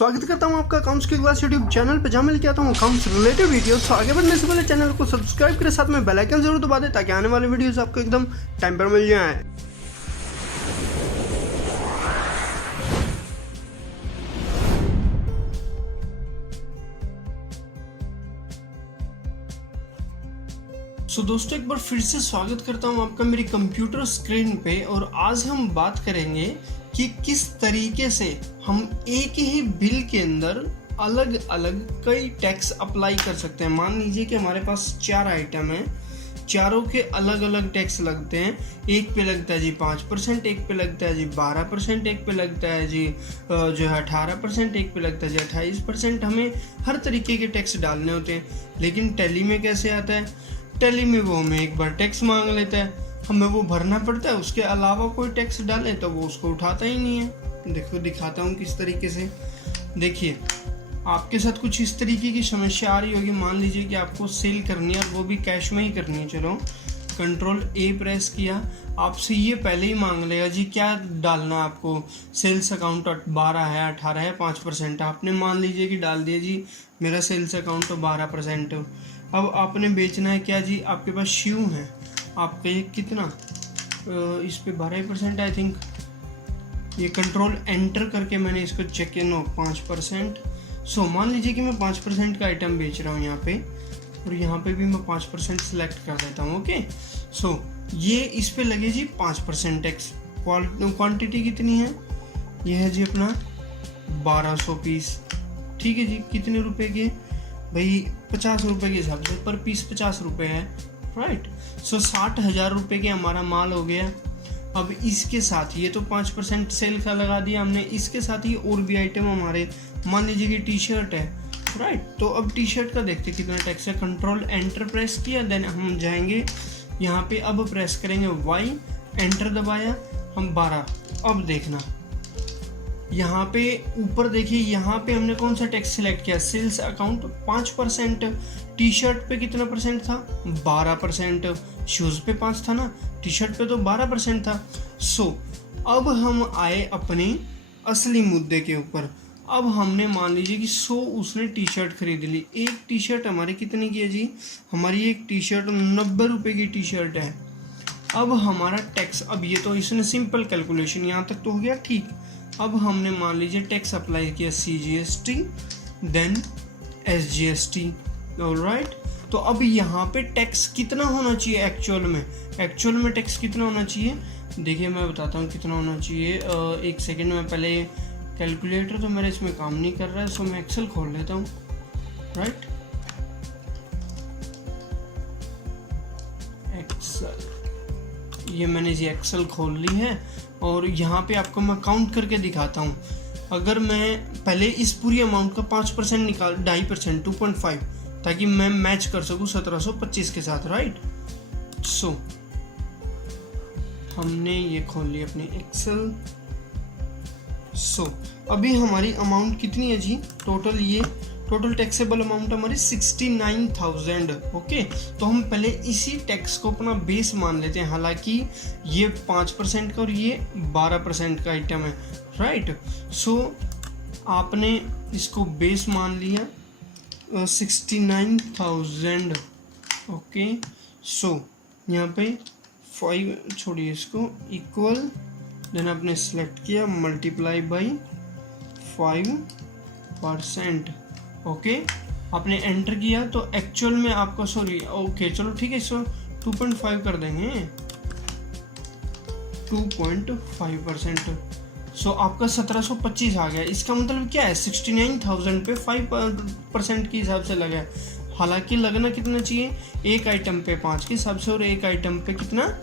स्वागत करता हूं आपका अकाउंट्स की क्लास यूट्यूब चैनल पे, जहां मैं लेके आता हूं अकाउंट्स रिलेटेड वीडियोस। तो आगे बढ़ने से पहले चैनल को सब्सक्राइब करें, साथ में बेल आइकन जरूर दबा दें ताकि आने वाले वीडियोस आपको एकदम टाइम पर मिल जाए। दोस्तों, एक बार फिर से स्वागत करता हूं आपका मेरी कंप्यूटर स्क्रीन पे। और आज हम बात करेंगे कि किस तरीके से हम एक ही बिल के अंदर अलग अलग कई टैक्स अप्लाई कर सकते हैं। मान लीजिए कि हमारे पास 4 आइटम हैं, चारों के अलग अलग टैक्स लगते हैं। एक पे लगता है जी 5%, एक पे लगता है जी 12%, एक पे लगता है जी जो है 18%, एक पे लगता है जी 28%। हमें हर तरीके के टैक्स डालने होते हैं। लेकिन टैली में कैसे आता है? टैली में वो हमें एक बार टैक्स मांग लेता है, हमें वो भरना पड़ता है, उसके अलावा कोई टैक्स डाले तो वो उसको उठाता ही नहीं है। देखो दिखाता हूँ किस तरीके से। देखिए, आपके साथ कुछ इस तरीके की समस्या आ रही होगी। मान लीजिए कि आपको सेल करनी है और वो भी कैश में ही करनी है। चलो कंट्रोल ए प्रेस किया, आपसे ये पहले ही मांग लेगा जी क्या डालना है आपको। सेल्स अकाउंट 12 है, 18 है, 5%। आपने मान लीजिए कि डाल दिया जी मेरा सेल्स अकाउंट तो 12%। अब आपने बेचना है क्या जी, आपके पास श्यू है, आपका ये कितना इस पे 12% आई थिंक। ये कंट्रोल एंटर करके मैंने इसको चेक किया, नो 5%। सो मान लीजिए कि मैं 5% का आइटम बेच रहा हूँ यहाँ पे, और यहाँ पे भी मैं 5% सिलेक्ट कर देता हूँ। ओके, सो ये इस पे लगे जी 5% टैक्स। क्वांटिटी कितनी है? ये है जी अपना 1200 पीस। ठीक है जी, कितने रुपए के भाई? 50 रुपये के हिसाब से पर पीस 50 रुपये है, राइट। सो 60,000 रुपये के हमारा माल हो गया। अब इसके साथ ये तो 5% सेल का लगा दिया हमने, इसके साथ ही और भी आइटम हमारे, मान लीजिए कि टी शर्ट है, राइट। तो अब टी शर्ट का देखते कितना टैक्स है। कंट्रोल एंटर प्रेस किया, देन हम जाएंगे यहाँ पे, अब प्रेस करेंगे वाई, एंटर दबाया, हम 12। अब देखना यहाँ पे ऊपर देखिए, यहाँ पे हमने कौन सा टैक्स सिलेक्ट किया? Sales account 5%। टी शर्ट पे कितना परसेंट था? 12%। शूज़ पे 5 था ना, टी शर्ट पे तो 12% था। सो अब हम आए अपने असली मुद्दे के ऊपर। अब हमने मान लीजिए कि 100 उसने टी शर्ट खरीद ली। एक टी शर्ट हमारी कितनी की है जी? हमारी एक टी शर्ट 90 रुपये की टी शर्ट है। अब हमारा टैक्स, अब ये तो इसने सिंपल कैलकुलेशन यहाँ तक तो हो गया, ठीक। अब हमने मान लीजिए टैक्स अप्लाई किया CGST देन SGST, ऑलराइट। तो अब यहाँ पे टैक्स कितना होना चाहिए एक्चुअल में? एक्चुअल में टैक्स कितना होना चाहिए? देखिए मैं बताता हूँ कितना होना चाहिए। एक सेकेंड में, पहले कैलकुलेटर तो मेरा इसमें काम नहीं कर रहा है, सो मैं एक्सेल खोल लेता हूँ, राइट। एक्सेल, ये मैंने जी एक्सेल खोल ली है और यहाँ पे आपको मैं काउंट करके दिखाता हूँ। अगर मैं पहले इस पूरी अमाउंट का 5% निकाल, 2.5%, 2.5, ताकि मैं मैच कर सकूँ 1725 के साथ, राइट। सो हमने ये खोल लिया अपनी एक्सेल। सो अभी हमारी अमाउंट कितनी है जी? टोटल ये टोटल टैक्सेबल अमाउंट हमारी 69,000। ओके, तो हम पहले इसी टैक्स को अपना बेस मान लेते हैं। हालांकि ये 5% का और ये 12% का आइटम है, राइट। सो आपने इसको बेस मान लिया 69,000। ओके, सो यहाँ पे 5 छोड़िए, इसको इक्वल, देन आपने सेलेक्ट किया, मल्टीप्लाई बाई 5%। ओके, आपने एंटर किया तो एक्चुअल में आपका, सॉरी, ओके चलो ठीक है, इसको 2.5 कर देंगे, 2.5%। सो आपका 1725 आ गया। इसका मतलब क्या है? 69,000 पे 5% के हिसाब से लगा है। हालांकि लगना कितना चाहिए? एक आइटम पे 5 के हिसाब से, और एक आइटम पे कितना?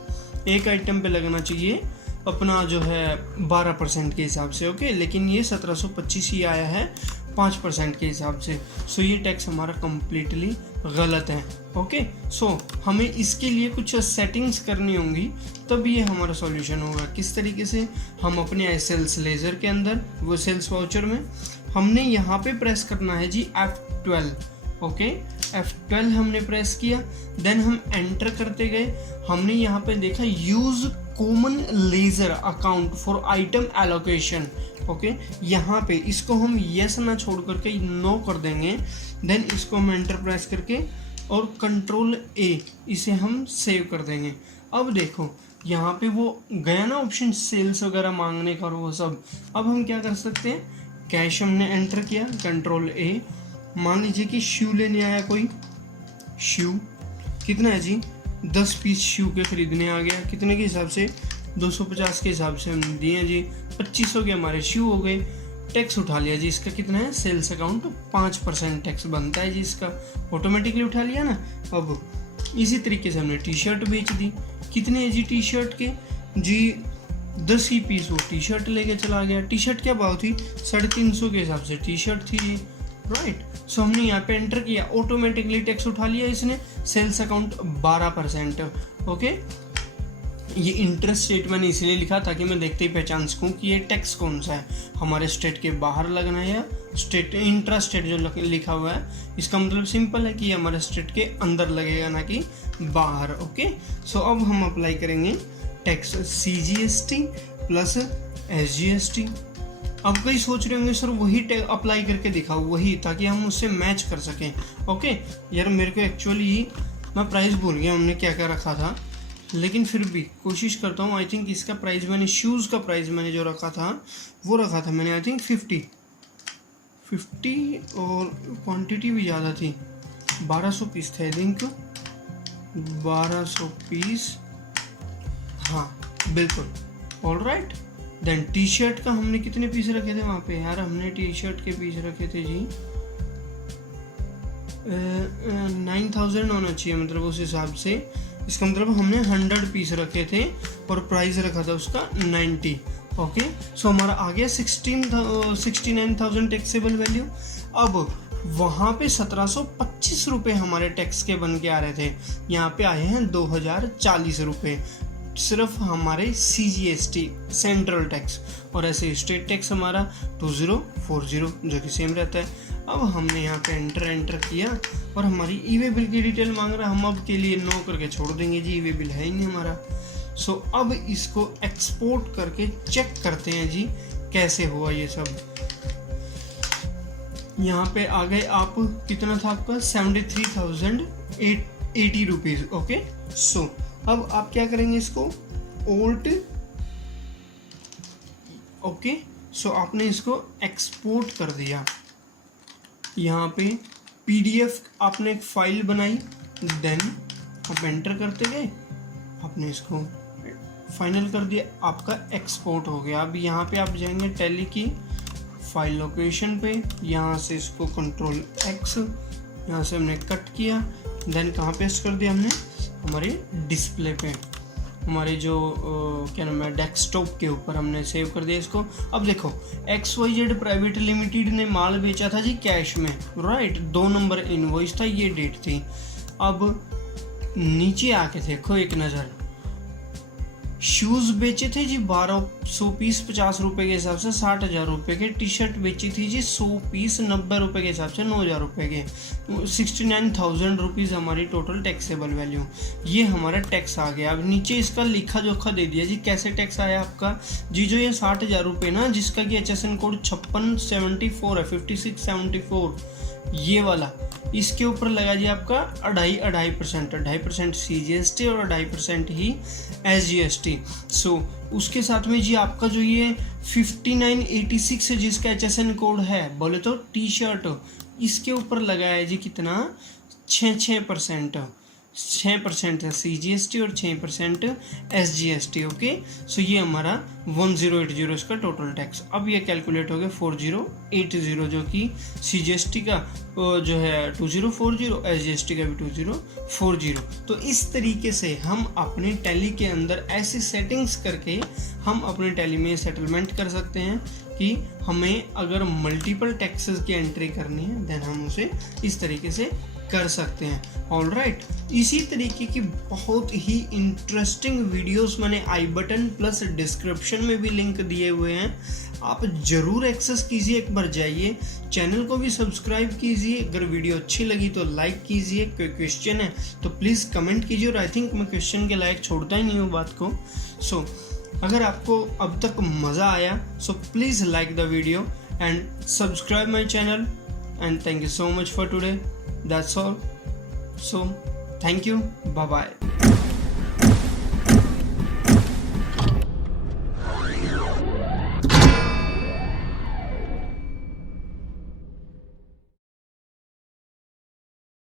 एक आइटम पे लगना चाहिए अपना जो है 12% के हिसाब से। ओके, लेकिन ये 1725 ही आया है 5% के हिसाब से। सो ये टैक्स हमारा कम्प्लीटली गलत है। ओके, सो हमें इसके लिए कुछ सेटिंग्स करनी होंगी, तब ये हमारा सॉल्यूशन होगा। किस तरीके से? हम अपने सेल्स लेजर के अंदर, वो सेल्स वाउचर में, हमने यहाँ पे प्रेस करना है जी F12। ओके, F12 हमने प्रेस किया, देन हम एंटर करते गए। हमने यहाँ पे देखा use common ledger account for item allocation. Okay, यहाँ पे इसको हम यस ना छोड़ करके नो कर देंगे, देन इसको हम एंटर प्रेस करके और कंट्रोल ए इसे हम सेव कर देंगे। अब देखो यहाँ पे वो गया ना ऑप्शन सेल्स वगैरह मांगने का और वो सब। अब हम क्या कर सकते हैं, कैश हमने एंटर किया, कंट्रोल ए, मान लीजिए कि शू लेने आया कोई, शू कितना है जी, 10 पीस शू के खरीदने आ गया, कितने के हिसाब से, 250 के हिसाब से हमने दिए जी, 2500 के हमारे शू हो गए। टैक्स उठा लिया जी, इसका कितना है, सेल्स अकाउंट 5% टैक्स बनता है जी इसका, ऑटोमेटिकली उठा लिया ना। अब इसी तरीके से हमने टी शर्ट बेच दी, कितने है जी टी शर्ट के जी, 10 ही पीस वो टी शर्ट लेके चला गया। टी शर्ट क्या भाव थी, 350 के हिसाब से टी शर्ट थी ये, राइट। सो हमने यहाँ पे एंटर किया, ऑटोमेटिकली टैक्स उठा लिया इसने, सेल्स अकाउंट 12%। ओके, ये इंटरेस्ट स्टेट मैंने इसलिए लिखा ताकि मैं देखते ही पहचान सकूँ कि ये टैक्स कौन सा है, हमारे स्टेट के बाहर लगना है या स्टेट, इंट्रा स्टेट जो लिखा हुआ है इसका मतलब सिंपल है कि ये हमारे स्टेट के अंदर लगेगा ना कि बाहर। ओके, सो अब हम अप्लाई करेंगे टैक्स CGST प्लस SGST। अब कई सोच रहे होंगे सर वही अप्लाई करके दिखाओ वही, ताकि हम उससे मैच कर सकें। ओके यार, मेरे को एक्चुअली मैं प्राइस भूल गया हमने क्या क्या रखा था, लेकिन फिर भी कोशिश करता हूँ। आई थिंक इसका प्राइस मैंने, शूज़ का प्राइस मैंने जो रखा था वो रखा था मैंने आई थिंक 50 और क्वांटिटी भी ज़्यादा थी, 1200 पीस थे आई थिंक, 1200 पीस, हाँ बिल्कुल, ऑलराइट। देन टी शर्ट का हमने कितने पीस रखे थे वहाँ पे यार, हमने टी शर्ट के पीस रखे थे जी 9000 होना चाहिए, मतलब उस हिसाब से इसका मतलब हमने 100 पीस रखे थे और प्राइस रखा था उसका 90। ओके, सो हमारा आ गया 69,000 टैक्सेबल वैल्यू। अब वहाँ पे 1725 रुपये हमारे टैक्स के बन के आ रहे थे, यहाँ पे आए हैं 2040 रुपये सिर्फ हमारे CGST सेंट्रल टैक्स, और ऐसे स्टेट टैक्स हमारा 2040 जो कि सेम रहता है। अब हमने यहाँ पे एंटर किया और हमारी ई-वे बिल की डिटेल मांग रहा है, हम अब के लिए नो करके छोड़ देंगे जी, ई-वे बिल है ही नहीं हमारा। सो अब इसको एक्सपोर्ट करके चेक करते हैं जी कैसे हुआ ये सब। यहाँ पे आ गए आप, कितना था आपका 73,080 रुपीज़। ओके, सो अब आप क्या करेंगे इसको ओल्ट, ओके, सो आपने इसको एक्सपोर्ट कर दिया। यहाँ पे PDF आपने एक फाइल बनाई, देन आप एंटर करते गए, आपने इसको फाइनल कर दिया, आपका एक्सपोर्ट हो गया। अब यहाँ पे आप जाएंगे टैली की फाइल लोकेशन पे, यहाँ से इसको कंट्रोल X, यहाँ से हमने कट किया, देन कहाँ पेस्ट कर दिया हमने, हमारे डिस्प्ले पे, हमारे जो क्या नाम है डेस्कटॉप के ऊपर हमने सेव कर दिया इसको। अब देखो XYZ प्राइवेट लिमिटेड ने माल बेचा था जी कैश में, राइट, 2 नंबर इनवॉइस था, ये डेट थी। अब नीचे आके देखो एक नज़र, शूज़ बेचे थे जी 1200 पीस 50 रुपये के हिसाब से 60,000 रुपये के, टी शर्ट बेची थी जी 100 पीस 90 रुपये के हिसाब से 9,000 रुपये के, 69,000 रुपीज़ हमारी टोटल टैक्सेबल वैल्यू। ये हमारा टैक्स आ गया। अब नीचे इसका लिखा जोखा दे दिया जी कैसे टैक्स आया आपका जी, जो ये 60,000 रुपये ना, जिसका कि HSN कोड 5674 है, 5674 ये वाला, इसके ऊपर लगा जी आपका 2.5% CGST और 2.5% ही SGST। सो उसके साथ में जी आपका जो ये 5986 जिसका HSN कोड है, बोले तो टी शर्ट, इसके ऊपर लगा है जी कितना, 6% है CGST और 6% SGST। ओके, सो ये हमारा 1080 इसका टोटल टैक्स। अब ये कैलकुलेट हो गया 4080, जो कि CGST का जो है 2040, SGST का भी 2040। तो इस तरीके से हम अपने टैली के अंदर ऐसी सेटिंग्स करके हम अपने टैली में सेटलमेंट कर सकते हैं कि हमें अगर मल्टीपल टैक्सेस की एंट्री करनी है, देन हम उसे इस तरीके से कर सकते हैं। ऑलराइट, इसी तरीके की बहुत ही इंटरेस्टिंग वीडियोस मैंने आई बटन प्लस डिस्क्रिप्शन में भी लिंक दिए हुए हैं, आप ज़रूर एक्सेस कीजिए, एक बार जाइए, चैनल को भी सब्सक्राइब कीजिए। अगर वीडियो अच्छी लगी तो लाइक कीजिए, कोई क्वेश्चन है तो प्लीज़ कमेंट कीजिए, और आई थिंक मैं क्वेश्चन के लायक छोड़ता ही नहीं हूँ बात को। सो अगर आपको अब तक मज़ा आया so please like the video and subscribe my channel and thank you so much for today. That's all. So thank you, bye bye.